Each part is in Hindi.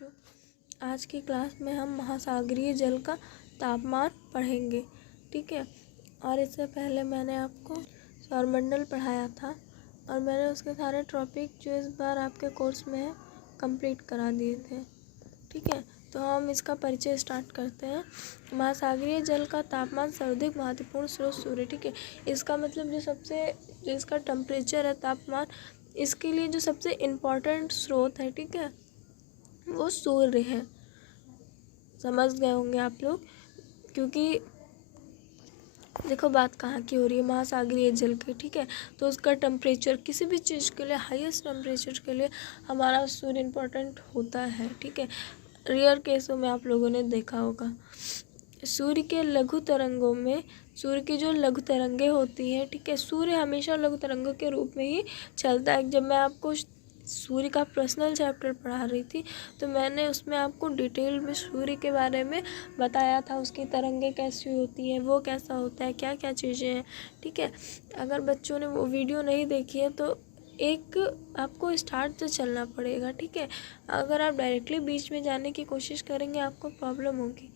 बच्चों, आज की क्लास में हम महासागरीय जल का तापमान पढ़ेंगे। ठीक है। और इससे पहले मैंने आपको सौरमंडल पढ़ाया था और मैंने उसके सारे टॉपिक जो इस बार आपके कोर्स में है कंप्लीट करा दिए थे। ठीक है, तो हम इसका परिचय स्टार्ट करते हैं। महासागरीय जल का तापमान सर्वाधिक महत्वपूर्ण स्रोत सूर्य। ठीक है, इसका मतलब जो इसका टेम्परेचर है, तापमान, इसके लिए जो सबसे इम्पोर्टेंट स्रोत है, ठीक है, वो सूर्य है। समझ गए होंगे आप लोग, क्योंकि देखो बात कहाँ की हो रही है, महासागरीय जल की। ठीक है, तो उसका टेम्परेचर किसी भी चीज़ के लिए, हाईएस्ट टेम्परेचर के लिए हमारा सूर्य इम्पोर्टेंट होता है। ठीक है, रेयर केसों में आप लोगों ने देखा होगा। सूर्य के लघु तरंगों में, सूर्य की जो लघु तरंगें होती हैं, ठीक है, सूर्य हमेशा लघु तरंगों के रूप में ही चलता है। जब मैं आपको सूर्य का पर्सनल चैप्टर पढ़ा रही थी तो मैंने उसमें आपको डिटेल में सूर्य के बारे में बताया था, उसकी तरंगें कैसी होती हैं, वो कैसा होता है, क्या क्या चीज़ें हैं। ठीक है, अगर बच्चों ने वो वीडियो नहीं देखी है तो एक आपको स्टार्ट से चलना पड़ेगा। ठीक है, अगर आप डायरेक्टली बीच में जाने की कोशिश करेंगे आपको प्रॉब्लम होगी।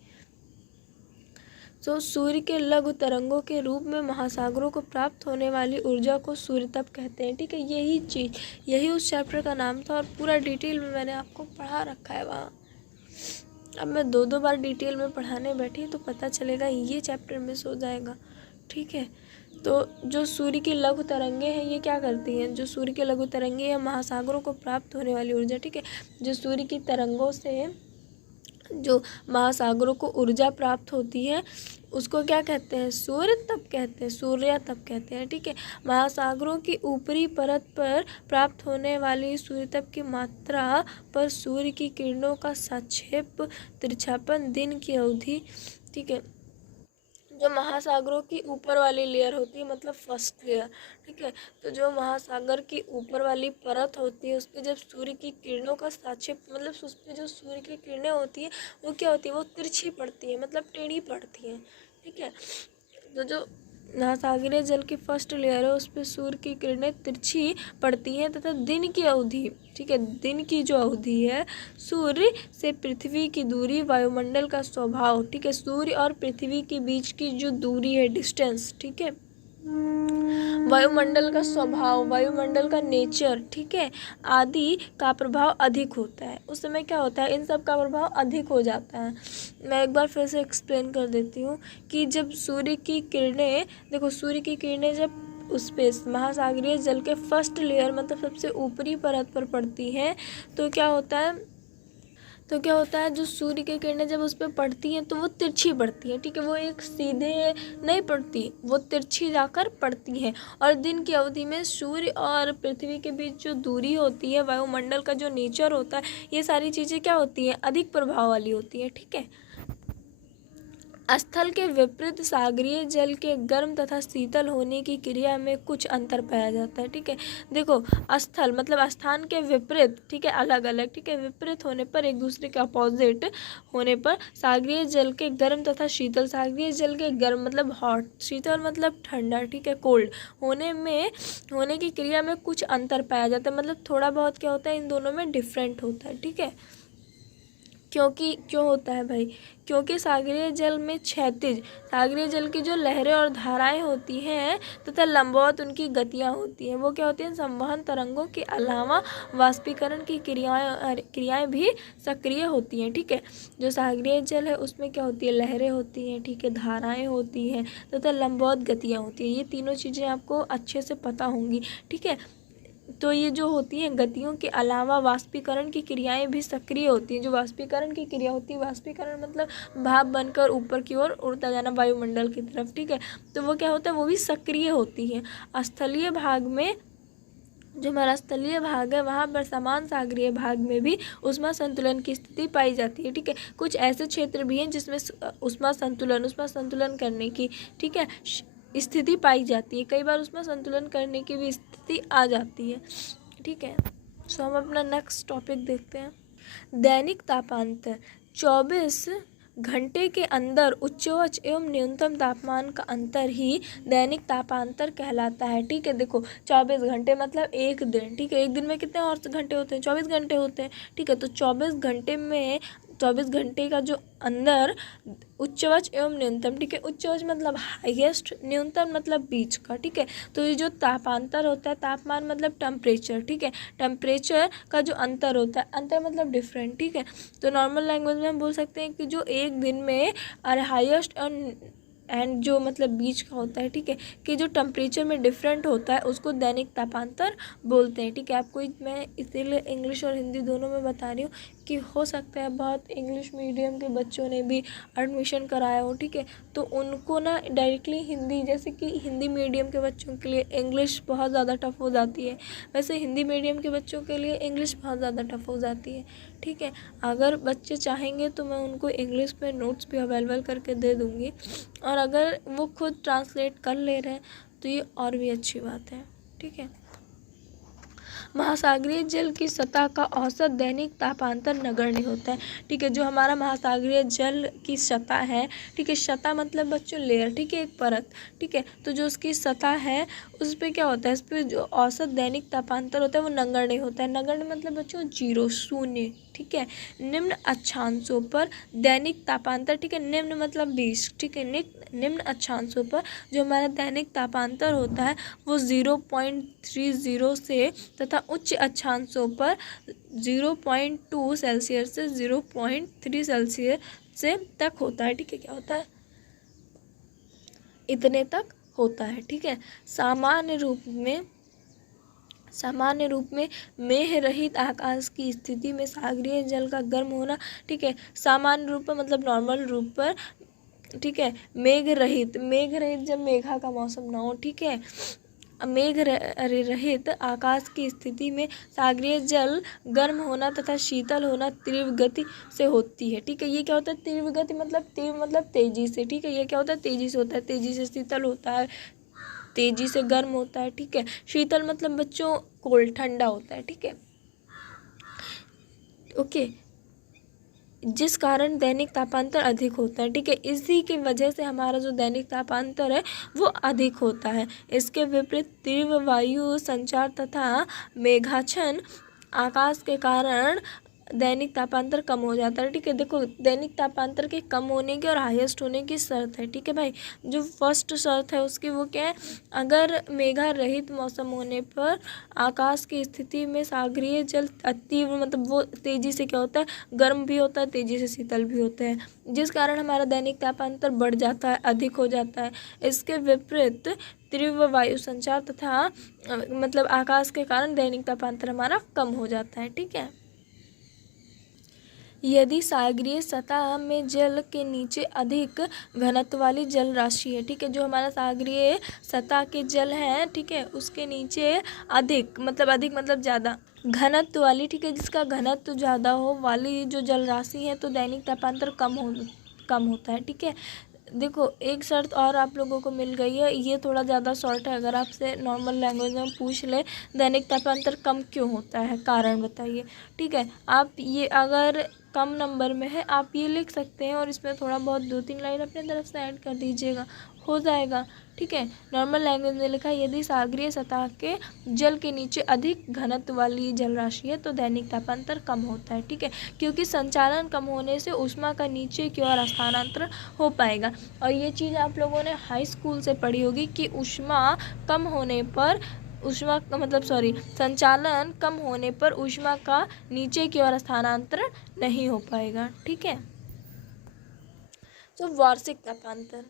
तो सूर्य के लघु तरंगों के रूप में महासागरों को प्राप्त होने वाली ऊर्जा को सूर्यताप कहते हैं। ठीक है, यही उस चैप्टर का नाम था और पूरा डिटेल में मैंने आपको पढ़ा रखा है वहाँ। अब मैं दो बार डिटेल में पढ़ाने बैठी तो पता चलेगा ये चैप्टर मिस हो जाएगा। ठीक है, तो जो सूर्य की लघु तरंगे हैं ये क्या करती हैं, जो सूर्य के लघु तरंगे हैं महासागरों को प्राप्त होने वाली ऊर्जा। ठीक है, जो सूर्य की तरंगों से जो महासागरों को ऊर्जा प्राप्त होती है उसको क्या कहते हैं, सूर्य तप कहते हैं, सूर्य तप कहते हैं। ठीक है, महासागरों की ऊपरी परत पर प्राप्त होने वाली सूर्य तप की मात्रा पर सूर्य की किरणों का सापेक्ष तिरछापन दिन की अवधि। ठीक है, जो महासागरों की ऊपर वाली लेयर होती है, मतलब फर्स्ट लेयर। ठीक है, तो जो महासागर की ऊपर वाली परत होती है उस पर जब सूर्य की किरणों का सापेक्ष, मतलब उस पर जो सूर्य की किरणें होती हैं वो क्या होती है, वो तिरछी पड़ती है, मतलब टेढ़ी पड़ती हैं। ठीक है, तो जो महासागरीय जल की फर्स्ट लेयर है उस पर सूर्य की किरणें तिरछी पड़ती हैं तथा दिन की अवधि, ठीक है, दिन की जो अवधि है, सूर्य से पृथ्वी की दूरी, वायुमंडल का स्वभाव, ठीक है, सूर्य और पृथ्वी के बीच की जो दूरी है, डिस्टेंस, ठीक है, वायुमंडल का स्वभाव, वायुमंडल का नेचर, ठीक है, आदि का प्रभाव अधिक होता है। उस समय क्या होता है, इन सब का प्रभाव अधिक हो जाता है। मैं एक बार फिर से एक्सप्लेन कर देती हूँ कि जब सूर्य की किरणें, देखो सूर्य की किरणें जब उस पे महासागरीय जल के फर्स्ट लेयर, मतलब सबसे ऊपरी परत पर पड़ती हैं तो क्या होता है, जो सूर्य की किरणें जब उस पर पड़ती हैं तो वो तिरछी पड़ती हैं। ठीक है, वो एक सीधे नहीं पड़ती, वो तिरछी जाकर पड़ती हैं। और दिन की अवधि में सूर्य और पृथ्वी के बीच जो दूरी होती है, वायुमंडल का जो नेचर होता है, ये सारी चीज़ें क्या होती हैं, अधिक प्रभाव वाली होती हैं। ठीक है, स्थल के विपरीत सागरीय जल के गर्म तथा शीतल होने की क्रिया में कुछ अंतर पाया जाता है। ठीक है, देखो स्थल मतलब स्थान के विपरीत, ठीक है, अलग अलग, ठीक है, विपरीत होने पर, एक दूसरे के अपोजिट होने पर सागरीय जल के गर्म तथा शीतल, सागरीय जल के गर्म मतलब हॉट, शीतल मतलब ठंडा, ठीक है, कोल्ड होने की क्रिया में कुछ अंतर पाया जाता है, मतलब थोड़ा बहुत क्या होता है, इन दोनों में डिफरेंट होता है। ठीक है, क्यों होता है भाई, क्योंकि सागरीय जल में क्षैतिज, सागरीय जल की जो लहरें और धाराएं होती हैं तथा लंबवत उनकी गतियां होती हैं, वो क्या होती हैं, संवहन तरंगों के अलावा वाष्पीकरण की क्रियाएं भी सक्रिय होती हैं। ठीक है, जो सागरीय जल है उसमें क्या होती है, लहरें होती हैं, ठीक है, धाराएं होती हैं तथा लंबवत गतियाँ होती हैं। ये तीनों चीज़ें आपको अच्छे से पता होंगी। ठीक है, तो ये जो होती हैं गतियों के अलावा वाष्पीकरण की क्रियाएं भी सक्रिय होती हैं। जो वाष्पीकरण की क्रिया होती है, वाष्पीकरण मतलब भाप बनकर ऊपर की ओर उड़ता जाना वायुमंडल की तरफ। ठीक है, तो वो क्या होता है, वो भी सक्रिय होती है। स्थलीय भाग में, जो हमारा स्थलीय भाग है, वहाँ पर समान सागरीय भाग में भी ऊष्मा संतुलन की स्थिति पाई जाती है। ठीक है, कुछ ऐसे क्षेत्र भी हैं जिसमें ऊष्मा संतुलन करने की, ठीक है, स्थिति पाई जाती है। कई बार उसमें संतुलन करने की भी स्थिति आ जाती है। ठीक है, सो हम अपना नेक्स्ट टॉपिक देखते हैं। दैनिक तापांतर 24 घंटे के अंदर उच्चवच एवं न्यूनतम तापमान का अंतर ही दैनिक तापांतर कहलाता है। ठीक है, देखो 24 घंटे मतलब एक दिन। ठीक है, एक दिन में कितने और घंटे होते हैं? 24 घंटे होते हैं। ठीक है, तो 24 घंटे में 24 घंटे का जो अंदर उच्चवच एवं न्यूनतम, ठीक है, उच्चवच मतलब हाईएस्ट, न्यूनतम मतलब बीच का। ठीक है, तो ये जो तापांतर होता है, तापमान मतलब टेम्परेचर, ठीक है, टेम्परेचर का जो अंतर होता है, अंतर मतलब डिफरेंट। ठीक है, तो नॉर्मल लैंग्वेज में हम बोल सकते हैं कि जो एक दिन में हाईएस्ट एंड जो मतलब बीच का होता है, ठीक है, कि जो टेम्परेचर में डिफरेंट होता है उसको दैनिक तापांतर बोलते हैं। ठीक है, आपको मैं इसीलिए इंग्लिश और हिंदी दोनों में बता रही हूँ कि हो सकता है बहुत इंग्लिश मीडियम के बच्चों ने भी एडमिशन कराया हो। ठीक है, तो उनको ना डायरेक्टली हिंदी, जैसे कि हिंदी मीडियम के बच्चों के लिए इंग्लिश बहुत ज़्यादा टफ हो जाती है, वैसे हिंदी मीडियम के बच्चों के लिए इंग्लिश बहुत ज़्यादा टफ हो जाती है। ठीक है, अगर बच्चे चाहेंगे तो मैं उनको इंग्लिश में नोट्स भी अवेलेबल करके दे दूँगी, और अगर वो खुद ट्रांसलेट कर ले रहे हैं तो ये और भी अच्छी बात है। ठीक है, महासागरीय जल की सतह का औसत दैनिक तापांतर नगण्य होता है। ठीक है, जो हमारा महासागरीय जल की सतह है, ठीक है, सतह मतलब बच्चों लेयर, ठीक है, एक परत। ठीक है, तो जो उसकी सतह है उस पर क्या होता है, इस पर जो औसत दैनिक तापांतर होता है वो नगण्य होता है। नगण्य मतलब बच्चों जीरो, शून्य। ठीक है, निम्न अक्षांशों पर दैनिक तापांतर, ठीक है, निम्न मतलब 20, ठीक है, निम्न अक्षांशों पर जो हमारा दैनिक तापांतर होता है वो 0.30 से तथा उच्च अक्षांशों पर 0.2 सेल्सियस से 0.3 सेल्सियस से तक होता है। ठीक है, क्या होता है? इतने तक होता है। ठीक है, सामान्य रूप में मेघ रहित आकाश की स्थिति में सागरीय जल का गर्म होना, ठीक है, सामान्य रूप पर मतलब नॉर्मल रूप पर, ठीक है, मेघ रहित जब मेघा का मौसम ना हो, ठीक है, मेघ रहित आकाश की स्थिति में सागरीय जल गर्म होना तथा शीतल होना तीव्र गति से होती है। ठीक है, ये क्या होता है? तीव्र गति मतलब तीव्र मतलब तेजी से। ठीक है, ये क्या होता है? तेजी से होता है, तेजी से शीतल होता है, तेजी से गर्म होता है। ठीक है, शीतल मतलब बच्चों कोल्ड, ठंडा होता है। ठीक है, ओके, जिस कारण दैनिक तापांतर अधिक होता है। ठीक है, इसी की वजह से हमारा जो दैनिक तापांतर है वो अधिक होता है। इसके विपरीत तीव्र वायु संचार तथा मेघाच्छन्न आकाश के कारण दैनिक तापांतर कम हो जाता है। ठीक है, देखो दैनिक तापांतर के कम होने की और हाईएस्ट होने की शर्त है। ठीक है भाई, जो फर्स्ट शर्त है उसकी वो क्या है? अगर मेघा रहित मौसम होने पर आकाश की स्थिति में सागरीय जल तीव्र मतलब वो तेजी से क्या होता है? गर्म भी होता है, तेजी से शीतल भी होता है, जिस कारण हमारा दैनिक तापांतर बढ़ जाता है, अधिक हो जाता है। इसके विपरीत तीव्र वायु संचार तथा मतलब आकाश के कारण दैनिक तापांतर हमारा कम हो जाता है। ठीक है, यदि सागरीय सतह में जल के नीचे अधिक घनत्व वाली जल राशि है, ठीक है, जो हमारा सागरीय सतह के जल है, ठीक है, उसके नीचे अधिक मतलब ज़्यादा घनत्व वाली, ठीक है, जिसका घनत्व ज़्यादा हो वाली जो जल राशि है तो दैनिक तापांतर कम होता है। ठीक है, देखो एक शर्त और आप लोगों को मिल गई है, ये थोड़ा ज़्यादा शॉर्ट है, अगर आपसे नॉर्मल लैंग्वेज में पूछ ले दैनिक तापांतर कम क्यों होता है, कारण बताइए। ठीक है, आप ये अगर कम नंबर में है आप ये लिख सकते हैं और इसमें थोड़ा बहुत 2-3 लाइन अपने तरफ से ऐड कर दीजिएगा, हो जाएगा। ठीक है, नॉर्मल लैंग्वेज में लिखा है यदि सागरीय सतह के जल के नीचे अधिक घनत्व वाली जल राशि है तो दैनिक तापांतर कम होता है। ठीक है, क्योंकि संचालन कम होने से ऊष्मा का नीचे की ओर स्थानांतरण हो पाएगा। और ये चीज़ आप लोगों ने हाई स्कूल से पढ़ी होगी कि संचालन कम होने पर ऊष्मा का नीचे की ओर स्थानांतरण नहीं हो पाएगा। ठीक है, तो वार्षिक तापांतर,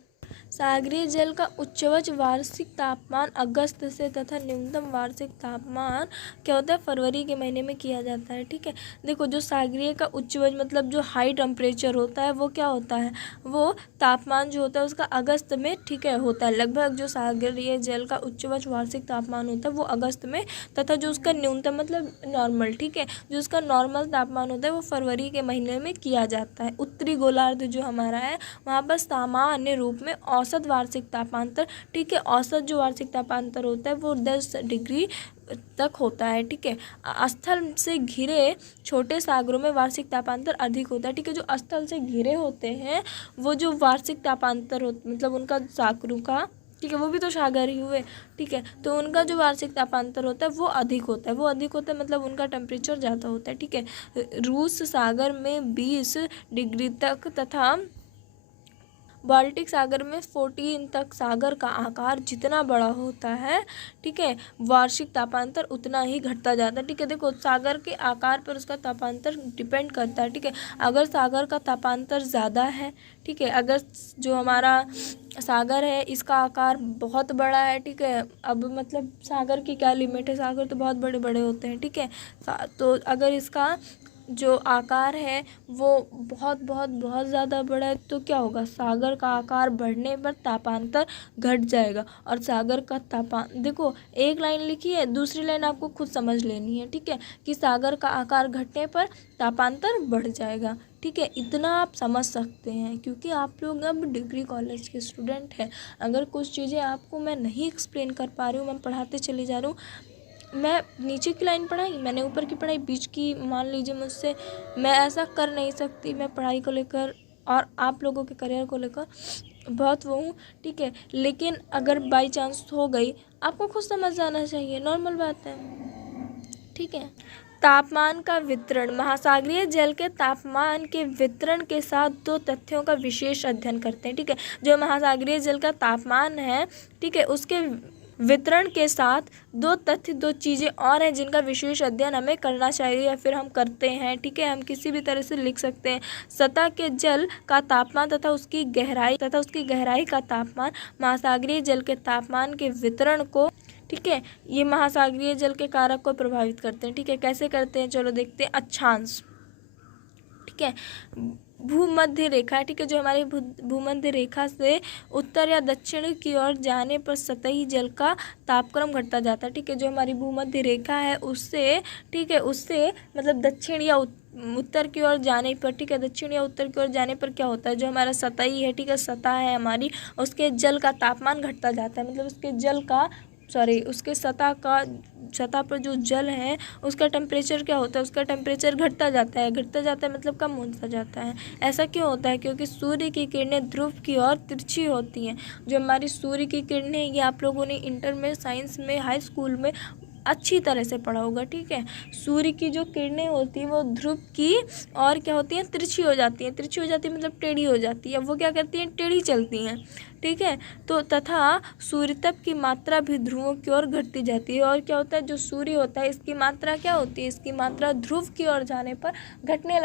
सागरीय जल का उच्चवच वार्षिक तापमान अगस्त से तथा न्यूनतम वार्षिक तापमान क्या होता है? फरवरी के महीने में किया जाता है। ठीक है, देखो जो सागरीय का उच्चवच मतलब जो हाई टेम्परेचर होता है वो क्या होता है? वो तापमान जो होता है उसका अगस्त में, ठीक है, होता है। लगभग जो सागरीय जल का उच्चवच वार्षिक तापमान होता है वो अगस्त में, तथा जो उसका न्यूनतम मतलब नॉर्मल, ठीक है, जो उसका नॉर्मल तापमान होता है वो फरवरी के महीने में किया जाता है। उत्तरी गोलार्ध जो हमारा है वहाँ पर सामान्य रूप में औसत वार्षिक तापांतर, ठीक है, औसत जो वार्षिक तापांतर होता है वो 10 डिग्री तक होता है, ठीक है। स्थल से घिरे छोटे सागरों में वार्षिक तापांतर अधिक होता है, ठीक है। जो स्थल से घिरे होते हैं वो जो वार्षिक तापांतर हो मतलब उनका सागरों का, ठीक है, वो भी तो सागर ही हुए, ठीक है। तो उनका जो वार्षिक तापांतर होता है वो अधिक होता है, वो अधिक होता है मतलब उनका टेम्परेचर ज़्यादा होता है, ठीक है। रूस सागर में 20 डिग्री तक तथा बाल्टिक सागर में 14 तक सागर का आकार जितना बड़ा होता है, ठीक है, वार्षिक तापांतर उतना ही घटता जाता है, ठीक है। देखो सागर के आकार पर उसका तापांतर डिपेंड करता है, ठीक है। अगर सागर का तापांतर ज़्यादा है, ठीक है, अगर जो हमारा सागर है इसका आकार बहुत बड़ा है, ठीक है, अब मतलब सागर की क्या लिमिट है, सागर तो बहुत बड़े बड़े होते हैं, ठीक है। तो अगर इसका जो आकार है वो बहुत बहुत बहुत ज़्यादा बड़ा है तो क्या होगा, सागर का आकार बढ़ने पर तापांतर घट जाएगा। और सागर का देखो एक लाइन लिखी है, दूसरी लाइन आपको खुद समझ लेनी है, ठीक है, कि सागर का आकार घटने पर तापांतर बढ़ जाएगा, ठीक है। इतना आप समझ सकते हैं क्योंकि आप लोग अब डिग्री कॉलेज के स्टूडेंट हैं। अगर कुछ चीज़ें आपको मैं नहीं एक्सप्लेन कर पा रही हूँ, मैं पढ़ाते चली जा रही हूँ, मैं नीचे की लाइन पढ़ाई, मैंने ऊपर की पढ़ाई, बीच की मान लीजिए मुझसे मैं ऐसा कर नहीं सकती। मैं पढ़ाई को लेकर और आप लोगों के करियर को लेकर बहुत वो हूँ, ठीक है। लेकिन अगर बाई चांस हो गई, आपको खुद समझ जाना चाहिए, नॉर्मल बात है, ठीक है। तापमान का वितरण, महासागरीय जल के तापमान के वितरण के साथ दो तथ्यों का विशेष अध्ययन करते हैं, ठीक है। जो महासागरीय जल का तापमान है, ठीक है, उसके वितरण के साथ दो तथ्य, दो चीज़ें और हैं जिनका विशेष अध्ययन हमें करना चाहिए या फिर हम करते हैं, ठीक है। हम किसी भी तरह से लिख सकते हैं, सतह के जल का तापमान तथा उसकी गहराई का तापमान महासागरीय जल के तापमान के वितरण को, ठीक है, ये महासागरीय जल के कारक को प्रभावित करते हैं, ठीक है। कैसे करते हैं चलो देखते हैं। अक्षांश, ठीक है, भूमध्य रेखा, ठीक है, जो हमारी भूमध्य रेखा से उत्तर या दक्षिण की ओर जाने पर सतही जल का तापक्रम घटता जाता है, ठीक है। जो हमारी भूमध्य रेखा है उससे, ठीक है, उससे मतलब दक्षिण या उत्तर की ओर जाने पर, ठीक है, दक्षिण या उत्तर की ओर जाने पर क्या होता है, जो हमारा सतही है, ठीक है, सतह है हमारी, उसके जल का तापमान घटता जाता है, मतलब उसके जल का उसके सतह पर जो जल है उसका टेम्परेचर क्या होता है, उसका टेम्परेचर घटता जाता है मतलब कम होता जाता है। ऐसा क्यों होता है, क्योंकि सूर्य की किरणें ध्रुव की ओर तिरछी होती हैं। जो हमारी सूर्य की किरणें, ये आप लोगों ने इंटर में, साइंस में, हाई स्कूल में अच्छी तरह से पढ़ा होगा, ठीक है। सूर्य की जो किरणें होती हैं वो ध्रुव की और क्या होती हैं, तिरछी हो जाती हैं, मतलब टेढ़ी हो जाती है। वो क्या करती हैं, टेढ़ी चलती हैं, ठीक है। तो तथा सूर्यताप की मात्रा भी ध्रुवों की ओर घटती जाती है। और क्या होता है, जो सूर्य होता है इसकी मात्रा क्या होती है, इसकी मात्रा ध्रुव की ओर जाने पर घटने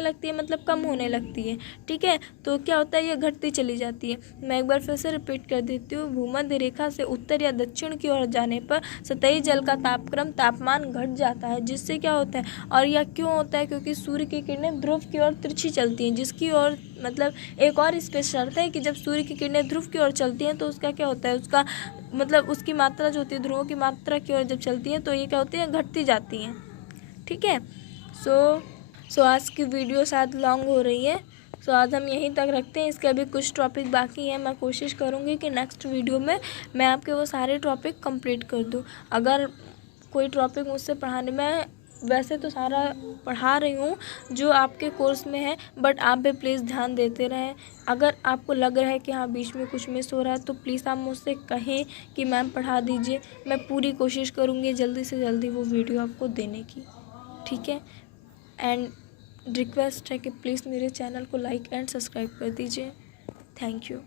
लगती है मतलब कम होने लगती है, ठीक है। तो क्या होता है, ये घटती चली जाती है। मैं एक बार फिर से रिपीट कर देती हूँ। भूमध्य रेखा से उत्तर या दक्षिण की ओर जाने पर सतही जल का तापमान घट जाता है, जिससे क्या होता है, और यह क्यों होता है, क्योंकि सूर्य की किरणें ध्रुव की ओर तिरछी चलती हैं, जिसकी ओर मतलब एक और इस पे शर्त है कि जब सूर्य की किरणें ध्रुव की ओर चलती हैं तो उसका क्या होता है, उसका मतलब उसकी मात्रा जो होती है ध्रुवों की मात्रा की ओर जब चलती हैं तो ये क्या होती है, घटती जाती हैं, ठीक है। सो आज की वीडियो शायद लॉन्ग हो रही है, सो आज हम यहीं तक रखते हैं। इसके अभी कुछ टॉपिक बाकी हैं, मैं कोशिश करूँगी कि नेक्स्ट वीडियो में मैं आपके वो सारे टॉपिक कंप्लीट कर दूँ। अगर कोई टॉपिक मुझसे पढ़ाने में, वैसे तो सारा पढ़ा रही हूँ जो आपके कोर्स में है, बट आप भी प्लीज़ ध्यान देते रहें। अगर आपको लग रहा है कि हाँ बीच में कुछ मिस हो रहा है तो प्लीज़ आप मुझसे कहें कि मैम पढ़ा दीजिए, मैं पूरी कोशिश करूँगी जल्दी से जल्दी वो वीडियो आपको देने की, ठीक है। एंड रिक्वेस्ट है कि प्लीज़ मेरे चैनल को लाइक एंड सब्सक्राइब कर दीजिए। Thank you.